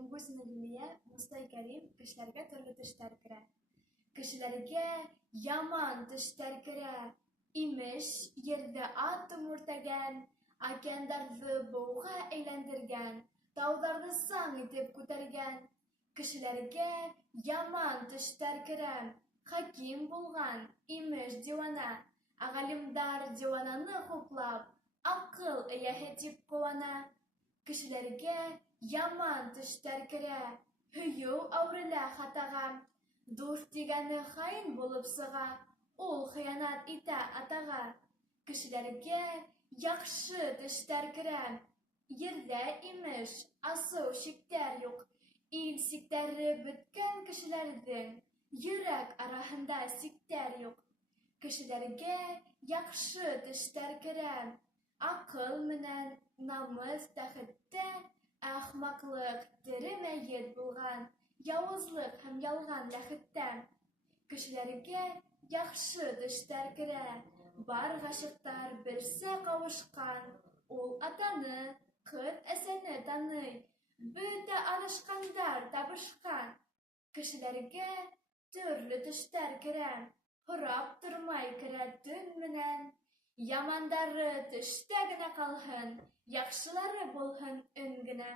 Ингусина Лилия, Мустай Карим, кешеләргә төрле төштәр керә. Кешеләргә яман төштәр керә. Имеш, ердә ат үртәгән, океаннарны буга әйләндергән, тауларны сан итеп күтәргән. Кешеләргә яман төштәр керә. Хаким булган, имеш дивана, агалимдар дивананы хуплап, акыл ияһе дип куана. Кешеләргә яман төштәр керә. Һөю әверелә хатага. Душ дигәне хаин булып сыга. Ул хыянат итә атага. Кешеләргә яхшы төштәр керә. Ердә имеш асыл чиктәр юк. Ил сиктәре беткән кешеләрнең йөрәк араһында сиктәр юк. Кешеләргә яхшы төштәр керә. Акыл менән намыс тәхеттә, әхмаклык тере мәйет булган, явызлык һәм ялган ләхеттә. Кешеләргә яхшы төштәр керә. Бар гашыйктар берсә кавышкан, ул атаны, кыз әсәне таный, бөтә адашкандар табышкан. Кешеләргә төрле төштәр керә. Һорап тормай керә төн менән. Ямандары төштә генә калһын, яхшылары булһын өн генә.